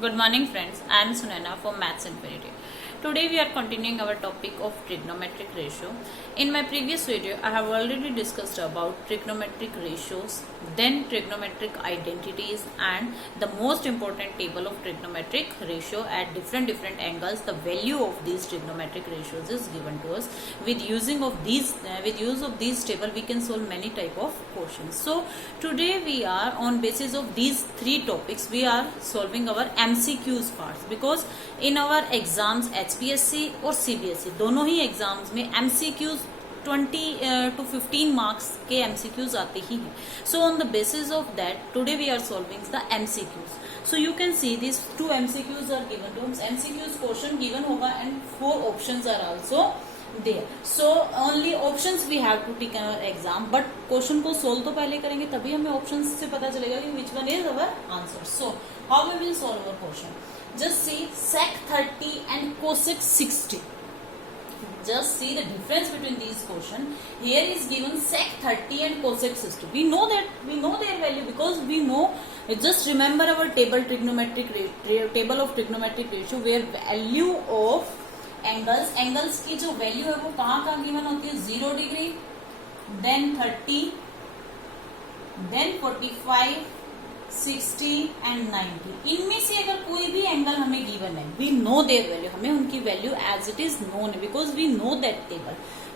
Good morning friends, I am Sunana from Maths Infinity. Today we are continuing our topic of trigonometric ratio. In my previous video, I have already discussed about trigonometric ratios, then trigonometric identities and the most important table of trigonometric ratio at different angles. The value of these trigonometric ratios is given to us. With use of these table, we can solve many type of questions. So today we are on basis of these three topics, we are solving our MCQs parts because in our exams HPSC और CBSE दोनों ही exams में MCQs 20 to 15 marks के MCQs आते ही हैं. So on the basis of that, today we are solving the MCQs. So you can see these two MCQs are given to us. MCQs question given होगा and 4 options are also there. So only options we have to take in our exam, but question को solve तो पहले करेंगे तभी हमें options से पता चलेगा कि which one is our answer. So how we will solve our question? Just see sec 30 and cosec 60. Just see the difference between these question. Here is given sec 30 and cosec 60. We know their value because we know. Just remember our table of trigonometric ratio where value of angles की जो value है वो कहाँ given होती है 0 degree, then 30, then 45, 60 and 90. इनमें से अगर कोई भी एंगल हमें गिवन है, वी नो देयर वैल्यू, हमें उनकी value as it is known है because we know that table.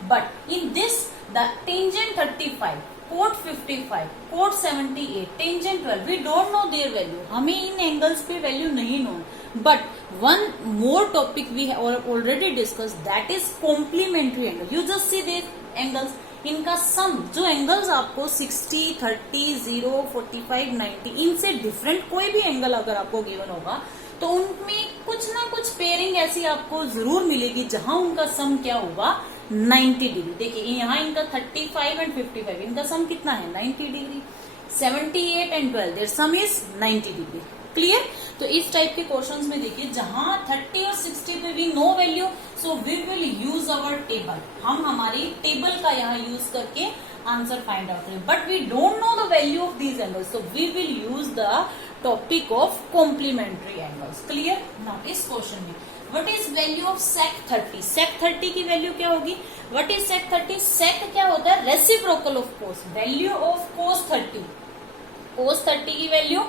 But in this the tangent 35, cot 55, cot 78, tangent 12, we don't know their value, हमें इन एंगल्स पे वैल्यू नहीं known. But one more topic we have already discussed, that is complementary angle. You just see these angles, इनका सम जो angles आपको 60, 30, 0, 45, 90 इनसे different कोई भी एंगल अगर आपको गिवन होगा तो उनमें कुछ ना कुछ पेयरिंग ऐसी आपको जरूर मिलेगी जहां उनका सम क्या होगा 90 डिग्री. देखिए यहाँ इनका 35 एंड 55, इनका सम कितना है 90 degree. 78 and 12 there sum is 90 degree. Clear. तो इस टाइप के क्वेश्चंस में देखिए जहां 30 और 60 पे we know value, so we will use our table. हम हमारी टेबल का यहाँ यूज करके आंसर फाइंड आउट करें. But we don't know the value of these angles, so we will use the topic of complementary angles. Clear. Now इस question में what is value of sec 30? Sec 30 की value क्या होगी? What is sec 30? सेक क्या होता है? Reciprocal of cos. Value of कोस 30, कोस 30 की value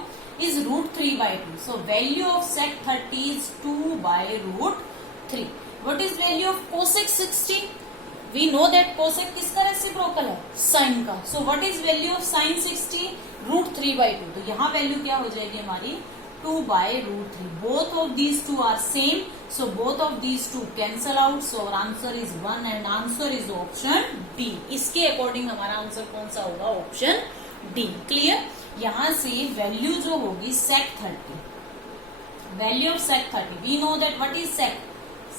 is root 3 by 2. So value of sec 30 is 2 by root 3. What is value of cosec 60? We know that cosec किसका reciprocal है? sin का. So what is value of sin 60? root 3 by 2. तो यहाँ value क्या हो जाएगी हमारी 2 by root 3. Both of these two are same. So both of these two cancel out. So our answer is 1 and answer is option D. इसके according हमारा answer कौन सा होगा? Option D. क्लियर. यहां से वैल्यू जो होगी sec 30, value of sec 30, we know that what is sec?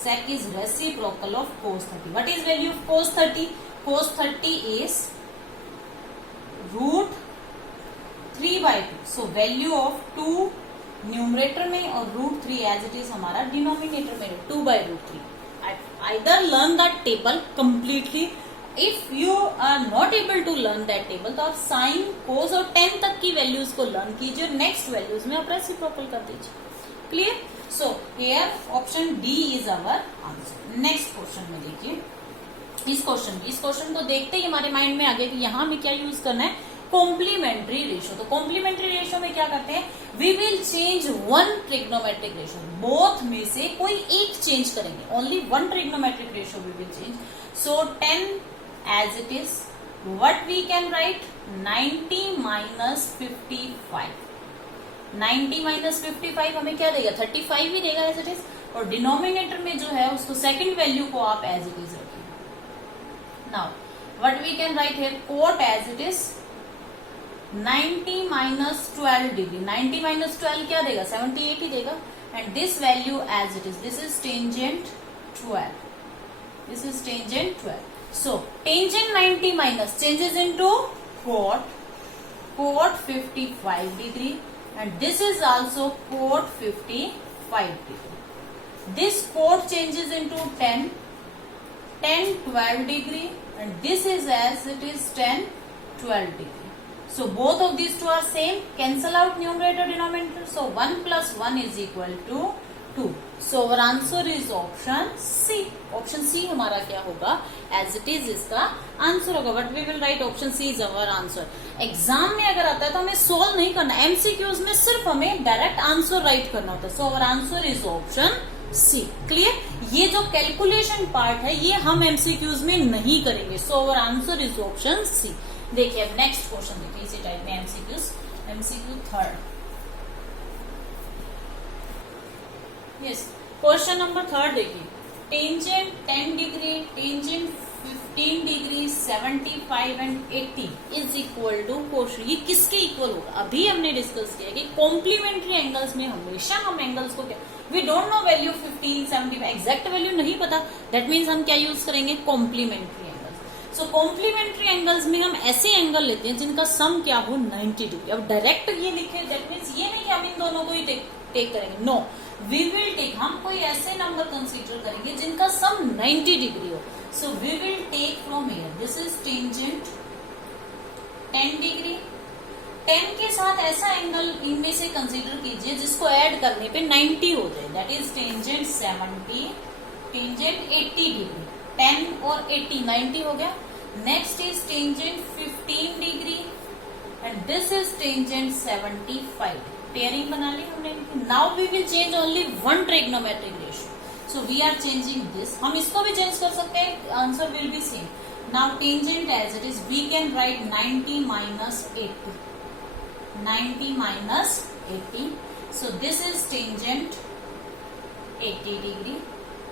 sec is reciprocal of cos 30. What is value of cos 30? cos 30 is root 3 by 2. So value of 2 numerator में और root 3 as it is हमारा denominator में 2 by root 3. Either learn that table completely. If you are not able to learn that table तो आप sign, कोस और ten तक की values को लर्न कीजिए, नेक्स्ट वैल्यूज में आप रेसिप्रोकल कर दीजिए. Clear. So here option D is our answer. Next question में देखिए इस क्वेश्चन को देखते ही हमारे माइंड में आ गया कि यहाँ में क्या यूज करना है? Complementary ratio. तो कॉम्प्लीमेंट्री रेशियो में क्या करते हैं? We will change one trigonometric ratio. Both में से कोई एक चेंज करेंगे. Only one trigonometric ratio we will change. So 10 as it is, what we can write? 90 minus 55. 90 minus 55 हमें क्या देगा? 35 ही देगा as it is. और डिनोमिनेटर में जो है उसको सेकंड वैल्यू को आप as it is रखिए. Now what we can write here? Quote as it is 90 minus 12 degree. 90 minus 12 क्या देगा? 78 ही देगा. And this value as it is. This is tangent 12. This is tangent 12. So tangent 90 minus changes into cot 55 degree and this is also cot 55 degree. This cot changes into 10, 12 degree and this is as it is 10, 12 degree. So both of these two are same. Cancel out numerator denominator. So 1 plus 1 is equal to 2. So our answer is option C. Option C हमारा क्या होगा? As it is इसका answer होगा. But we will write option C is our answer. Exam में अगर आता है तो हमें सोल्व नहीं करना. MCQs में सिर्फ हमें डायरेक्ट आंसर राइट करना होता है. So our answer is option C. Clear? ये जो कैलकुलेशन पार्ट है ये हम MCQs में नहीं करेंगे. So our answer is option C. देखिए अब नेक्स्ट क्वेश्चन देखिए इसी टाइप में MCQ third. Yes, question number third देखिए. Tangent 10 degree, tangent 15 degree, 75 and 80 is equal to question. ये किसके इक्वल होगा? अभी हमने डिस्कस किया कि कॉम्प्लीमेंट्री एंगल्स में हमेशा हम एंगल्स को क्या, we don't know value 15, 75 exact value नहीं पता. दैट मीन्स हम क्या यूज करेंगे? कॉम्प्लीमेंट्री. सो कॉम्प्लीमेंट्री एंगल्स में हम ऐसे एंगल लेते हैं जिनका सम क्या हो 90 डिग्री. अब डायरेक्ट ये लिखे दैट मीन्स ये नहीं कि हम इन दोनों को ही टेक करेंगे. नो, वी विल टेक, हम कोई ऐसे नंबर कंसीडर करेंगे जिनका सम 90 डिग्री हो. So we will take from here this is tangent 10 degree. 10 के साथ ऐसा एंगल इनमें से कंसीडर कीजिए जिसको ऐड करने पे 90 हो जाए. That is tangent 70, tangent 80 degree. 10 और 80 90 हो गया. Next is tangent 15 degree and this is tangent 75. Pairing बना ली हमने. Now we will change only one trigonometric ratio. So we are changing this. हम इसको भी चेंज कर सकते हैं. Answer will be same. Now tangent as it is we can write 90 minus 80. 90 minus 80. So this is tangent 80 degree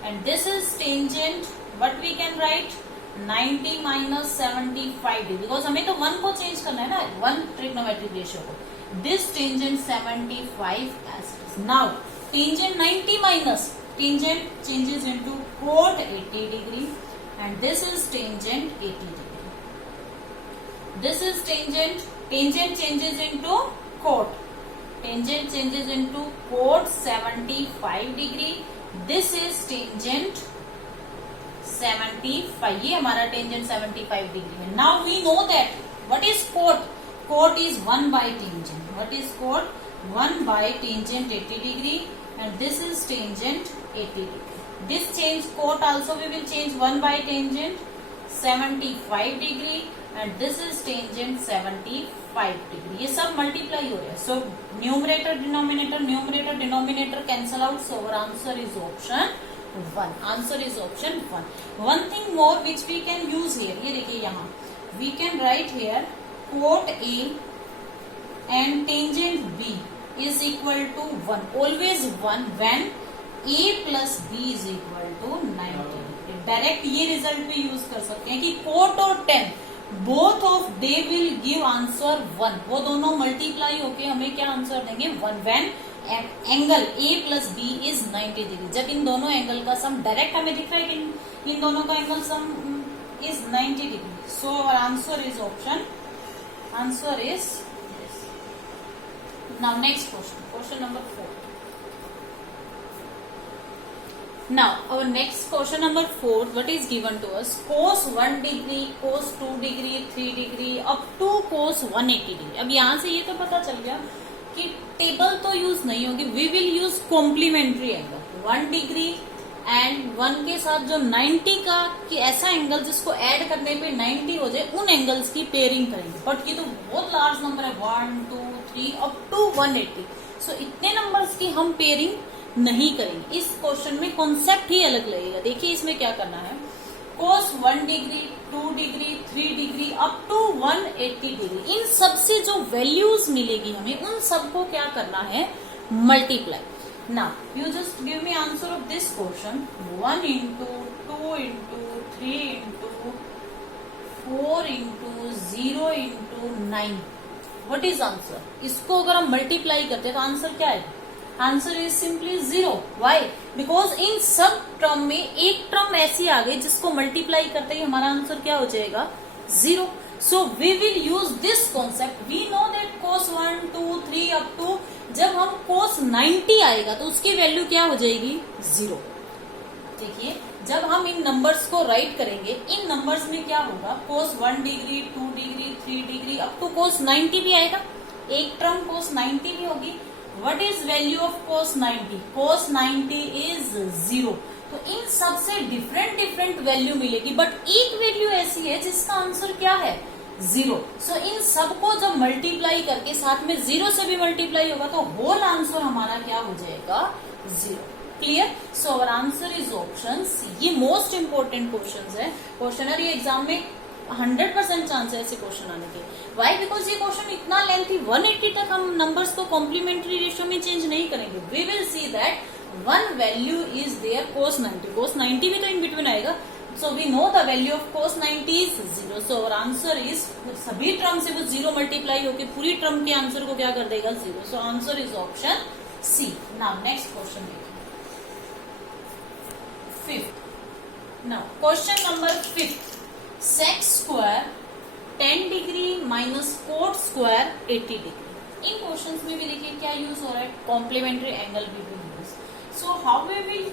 and this is tangent what we can write 90 minus 75 degree because हमें तो 1 को change करना है ना, 1 trigonometric ratio को. this tangent 75 as it is. now tangent 90 minus tangent changes into cot 80 degree and this is tangent 80 degree. this is tangent changes into cot. tangent changes into cot 75 degree. This is tangent 75. ये हमारा tangent 75 degree है. Now we know that what is cot. Cot is 1 by tangent. What is cot? 1 by tangent 80 degree and this is tangent 80 degree. This change cot also we will change 1 by tangent 75 degree and this is tangent 75 degree. ये सब multiply हो रहे हैं. So numerator denominator cancel out. So our answer is option 1. Answer is option 1. One thing more which we can use here. ये देखिए यहाँ we can write here cot A and tangent B is equal to 1. Always 1 when A plus B is equal to 90. Direct ये result भी use कर सकते हैं कि cot और 10 both of they will give answer 1. वो दोनों मल्टीप्लाई होके हमें क्या आंसर देंगे? 1 when angle A plus B is 90 degree. जब इन दोनों एंगल का सम डायरेक्ट हमें दिख रहा है कि इन दोनों का angle sum is 90 degree. So our answer is option. Answer is now next question number 4. Now our next question number 4, what is given to us? Cos 1 degree, cos 2 degree, 3 degree up to cos 180 degree. अब यहाँ से ये तो पता चल गया कि table तो यूज नहीं होगी. we will use complementary angle 1 degree and 1 के साथ जो 90 का कि ऐसा एंगल जिसको ऐड करने पे 90 हो जाए उन एंगल्स की पेयरिंग करेंगे. बट ये तो बहुत लार्ज नंबर है 1 2 3 अप टू 180. सो इतने नंबर्स की हम पेयरिंग नहीं करेंगे. इस क्वेश्चन में कॉन्सेप्ट ही अलग लगेगा. देखिए इसमें क्या करना है. cos 1 degree, 2 degree, 3 degree up to 180 degree. इन सबसे जो वैल्यूज मिलेगी हमें उन सबको क्या करना है? Multiply. Now you just give me answer of this question. 1 into 2 into 3 into 4 into 0 into 9. What is answer? इसको अगर हम मल्टीप्लाई करते हैं तो आंसर क्या है? Answer is simply 0. Why? Because इन सब टर्म में एक टर्म ऐसी आ गई जिसको मल्टीप्लाई करते ही हमारा आंसर क्या हो जाएगा? 0. So we will use this concept. We know that cos 1 2 3 up to जब हम cos 90 आएगा तो उसकी वैल्यू क्या हो जाएगी? 0. देखिए जब हम इन नंबर्स को राइट करेंगे, इन नंबर्स में क्या होगा, cos 1 degree, 2 degree, 3 degree up to cos 90 भी आएगा, एक टर्म cos 90 भी होगी। What is value of cos 90? cos 90 इज 0। तो इन सब से डिफरेंट डिफरेंट वैल्यू मिलेगी, बट एक वैल्यू ऐसी है जिसका आंसर क्या है, 0। सो इन सबको जब मल्टीप्लाई करके साथ में 0 से भी मल्टीप्लाई होगा तो होल आंसर हमारा क्या हो जाएगा, 0। Clear? So our answer is option C. ये मोस्ट इंपोर्टेंट क्वेश्चन है, क्वेश्चन है, ये एग्जाम में 100% चांस है ऐसे क्वेश्चन आने के। वाई? बिकॉज ये क्वेश्चन इतना लेंथी, 180 तक हम नंबर्स को कॉम्प्लीमेंट्री रेशियो में चेंज नहीं करेंगे। We will see that one value is there cos 90, cos 90 भी तो इन बिटवीन आएगा। So we know the value of cos 90 इज 0। सो अवर आंसर इज, सभी टर्म से वो 0 मल्टीप्लाई होकर पूरी टर्म के आंसर को क्या कर देगा, 0। So answer is option C. Now next question देखिए, 5th। Now question number 5th, sec square 10 degree minus cot square 80 degree. इन क्वेश्चंस में भी देखिए क्या यूज हो रहा है, कॉम्प्लीमेंट्री एंगल भी use. So how we will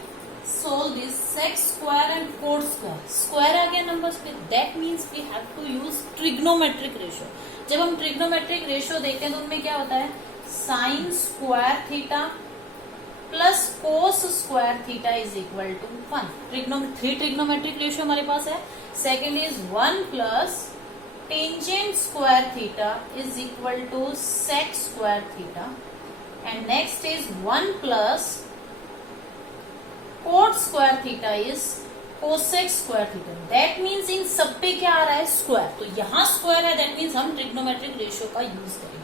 solve this sec square and cot square? Square आ गया नंबर्स पे, that means we have to use trigonometric ratio. जब हम ट्रिग्नोमेट्रिक रेशियो देखते हैं तो उनमें क्या होता है, sine square theta plus cos square theta is equal to 1। Three trigonometric ratio हमारे पास है। Second is 1 plus tangent square theta is equal to sec square theta, and next is 1 plus cot square theta is cosec square theta. That means इन सब पे क्या आ रहा है, square. तो यहाँ स्क्वायर है, दैट मीन्स हम ट्रिग्नोमेट्रिक रेशियो का यूज करेंगे।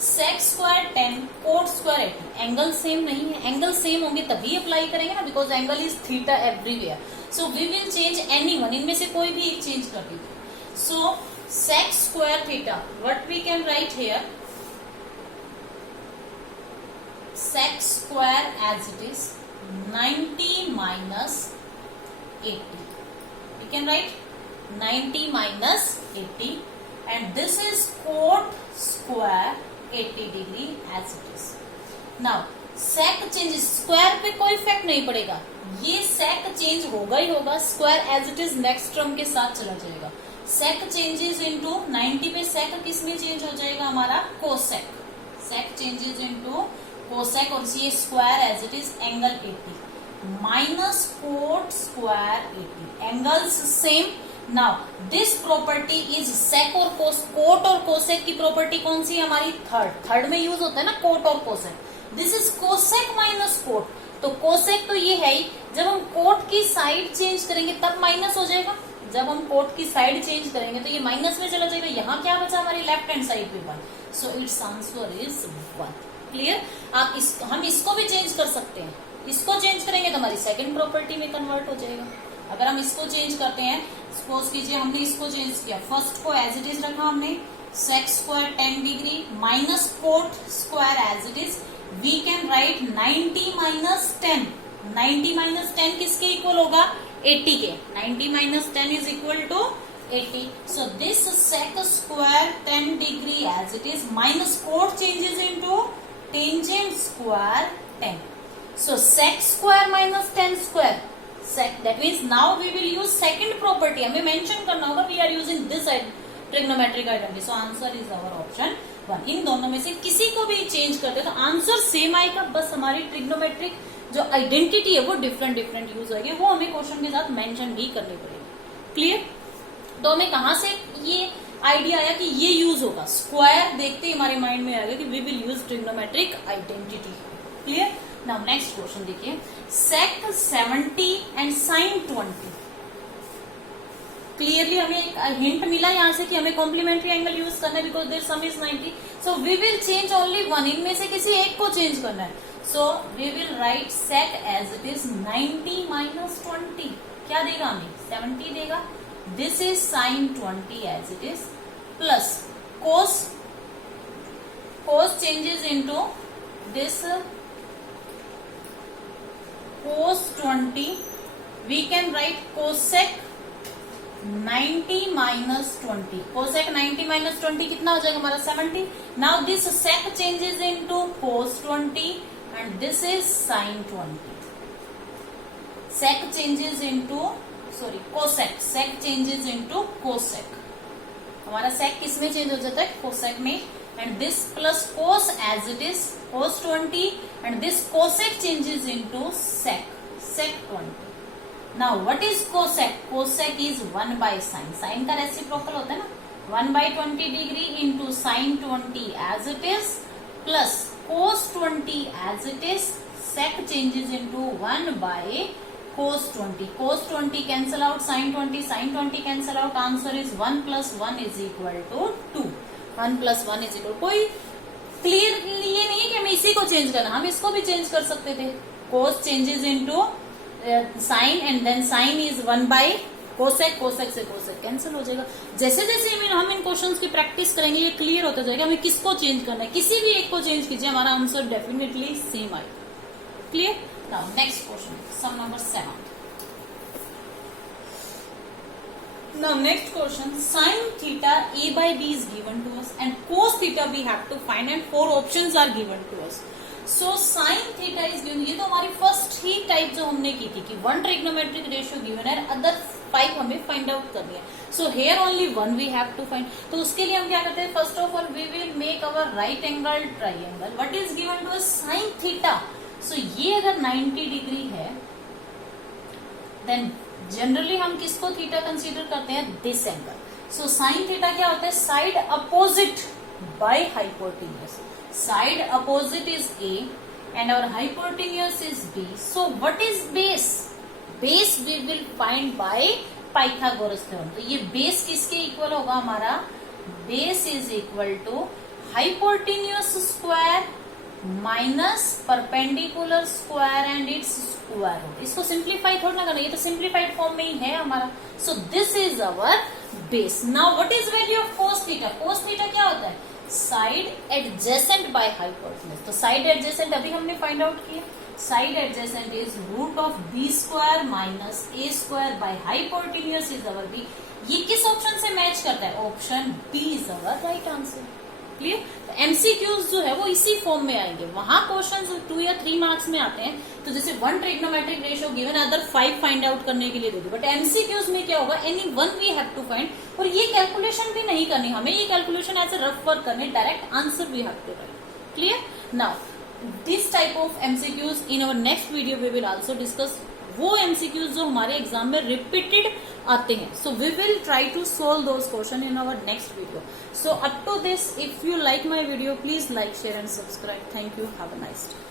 Sec square 10, cot square 80। Angle same नहीं है, एंगल सेम होंगे तभी अप्लाई करेंगे ना, because angle is theta everywhere. So we will change any one, इनमें से कोई भी एक चेंज कर दीजिए। So sec square theta, what we can write here, sec square as it is 90 minus 80। We can write 90 minus 80, and this is cot square 80 degree as it is. Now sec changes, square पे कोई effect नहीं पड़ेगा, ये sec change होगा ही होगा, square as it is next term के साथ चला जाएगा। sec चेंजेस इनटू 90 पे sec किस में चेंज हो जाएगा, हमारा cosec। sec changes into cosec, और ये square as it is angle 80 minus cot square 80, angles same. Now this property is sec और कोट और कोसेक की प्रॉपर्टी कौन सी है हमारी, थर्ड में यूज होता है ना कोट और cosec. This is cosec minus cot, तो कोसेक तो ये है ही, जब हम कोट की साइड चेंज करेंगे तब माइनस हो जाएगा, जब हम कोट की साइड चेंज करेंगे तो ये माइनस में चला जाएगा। यहाँ क्या बचा हमारी लेफ्ट हैंड साइड पे 1, so it's answer is 1। Clear? हम इसको भी चेंज कर सकते हैं, इसको चेंज करेंगे तो हमारी सेकंड प्रॉपर्टी में कन्वर्ट हो जाएगा। अगर हम इसको चेंज करते हैं, सपोज कीजिए हमने इसको चेंज किया, फर्स्ट को एज इट इज रखा हमने, sec square 10 degree minus cot square as it is, we can write 90 minus 10। 90 minus 10 किसके इक्वल होगा, 80 के। 90 minus 10 is equal to 80। So this sec square 10 degree as it is minus cot changes into tangent square 10। So sec square minus 10 square, sec, that means now we will use second property, हमें mention करना होगा, we are using this trigonometric identity, so answer is our option 1। इन दोनों में से किसी को भी change करते तो आंसर सेम आएगा, बस हमारी ट्रिग्नोमेट्रिक जो आइडेंटिटी है वो डिफरेंट यूज होगी, वो हमें क्वेश्चन के साथ मेंशन भी करनी पड़ेगी। क्लियर? तो हमें कहां से ये आइडिया आया कि ये यूज होगा, स्क्वायर देखते ही हमारे माइंड में आएगा कि we will use trigonometric identity. Clear? Now next question देखिए, सेक 70 एंड साइन 20। क्लियरली हमें एक हिंट मिला यहाँ से कि हमें कॉम्प्लीमेंट्री एंगल यूज करना है, because there sum is 90, so we will change only one, इनमें से किसी एक को चेंज करना है। So we will write sec as it is 90 minus 20, क्या देगा हमें, 70 देगा। This is sine 20 as it is, plus cos changes into this cos 20, we can write cosec 90 minus 20, cosec 90 minus 20 कितना हो जाएगा हमारा 70। now this sec changes into cos 20 and this is sin 20। sec changes into cosec, sec changes into cosec. हमारा sec किस में change हो जाता है? cosec में. And this plus cos as it is cos 20 and this cosec changes into sec 20. Now what is cosec? Cosec is 1 by sin. Sin का reciprocal होता है ना, 1 by 20 degree into sin 20 as it is plus cos 20 as it is. Sec changes into 1 by cos 20. Cos 20 cancel out, sin 20 cancel out. Answer is 1 plus 1 is equal to 2. 1 plus 1 is equal. कोई clear ये नहीं है कि हमें इसी को change करना, हम इसको भी चेंज कर सकते थे. cos changes into sin and then sin is 1 by cosec, cosec से cosec कैंसिल हो जाएगा. जैसे जैसे हम इन क्वेश्चंस की प्रैक्टिस करेंगे ये क्लियर होता जाएगा हमें किसको चेंज करना है. किसी भी एक को चेंज कीजिए, हमारा आंसर डेफिनेटली सेम आएगा. Clear. Now next question, some number 7. Now next question, sin theta a by b is given to us and cos theta we have to find and 4 options are given to us. So sin theta is given. ये तो हमारी first ही type जो हमने की थी कि 1 trigonometric ratio given है, other 5 हमें फाइंड आउट करनी है. So here only 1 we have to find. तो उसके लिए हम क्या करते हैं? First of all we will make our right angle triangle. What is given to us? sin theta. So ये अगर 90 डिग्री है देन जनरली हम किसको थीटा कंसीडर करते हैं? This angle. So sine theta क्या होता है? Side opposite by hypotenuse. Side opposite is A and our hypotenuse is B. So what is base? Base we will find by Pythagoras theorem. तो ये base किसके equal होगा? हमारा base is equal to hypotenuse square minus perpendicular square and its square root. इसको simplify थोड़ा ना करना, ये तो सिंप्लीफाइड फॉर्म में ही है हमारा. So this is our base. Now what is value of cos theta? Cos theta क्या होता है? Side adjacent by hypotenuse. तो साइड एडजेसेंट अभी हमने फाइंड आउट किया. Side adjacent is root of B square minus A square by hypotenuse is our B. ये किस option से मैच करता है? Option B is our right answer. Clear. तो एमसीक्यूज जो है वो इसी फॉर्म में आएंगे. वहां क्वेश्चन 2 या 3 मार्क्स में आते हैं तो जैसे 1 trigonometric ratio given, other 5 find out करने के लिए दे दी. बट एमसीक्यूज में क्या होगा? Any 1 we have to find. और ये कैलकुलेशन भी नहीं करनी हमें, ये calculation as a rough work करने, direct answer we have to write. Clear. Now this type of MCQs in our next video we will also discuss. वो MCQs जो हमारे एग्जाम में रिपीटेड आते हैं. So we will try to solve those question in our next video. So up to this, if you like my video, please like, share and subscribe. Thank you. Have a nice day.